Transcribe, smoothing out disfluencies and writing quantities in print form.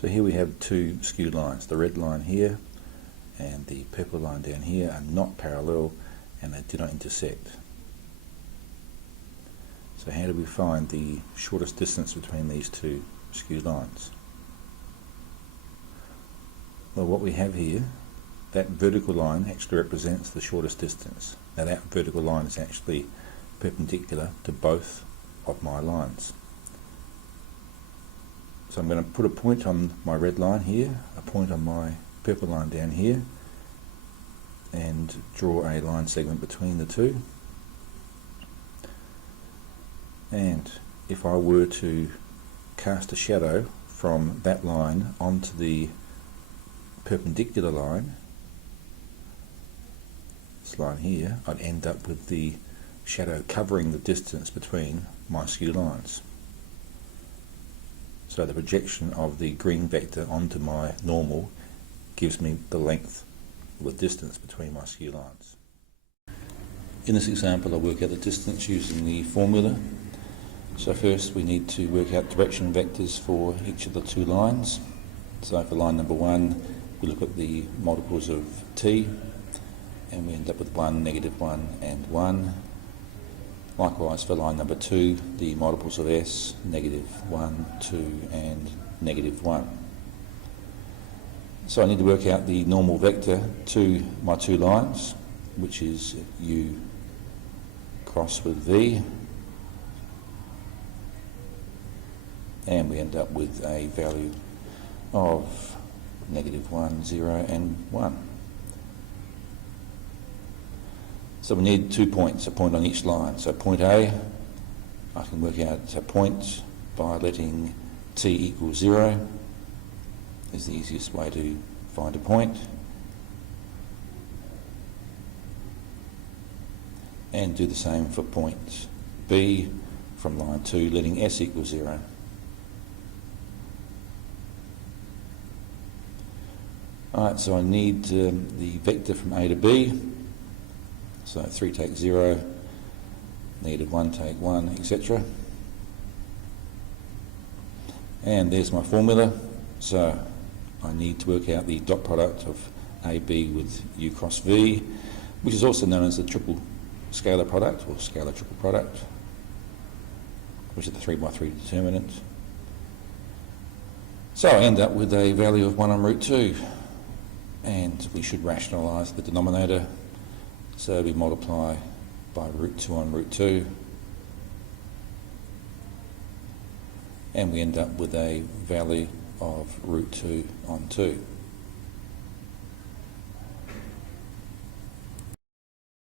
So here we have two skewed lines. The red line here and the purple line down here are not parallel and they do not intersect. So how do we find the shortest distance between these two skewed lines? Well, what we have here, that vertical line actually represents the shortest distance. Now that vertical line is actually perpendicular to both of my lines. So I'm going to put a point on my red line here, a point on my purple line down here, and draw a line segment between the two. And if I were to cast a shadow from that line onto the perpendicular line, this line here, I'd end up with the shadow covering the distance between my skew lines. So the projection of the green vector onto my normal gives me the length, or the distance between my skew lines. In this example, I'll work out the distance using the formula. So first we need to work out direction vectors for each of the two lines. So for line number 1, we look at the multiples of t, and we end up with 1, -1 and 1. Likewise for line number 2, the multiples of s, -1, 2 and -1. So I need to work out the normal vector to my two lines, which is u cross with v, and we end up with a value of -1, 0 and 1. So we need 2 points, a point on each line. So point A, I can work out a point by letting t equal 0, is the easiest way to find a point. And do the same for point B from line 2, letting s equal 0. Alright, so I need the vector from A to B. So 3 take 0, -1 take 1, etc. And there's my formula. So I need to work out the dot product of AB with U cross V, which is also known as the triple scalar product, or scalar triple product, which is the 3x3 determinant. So I end up with a value of 1 on root 2, and we should rationalise the denominator. So we multiply by root 2 on root 2, and we end up with a value of root 2 on 2.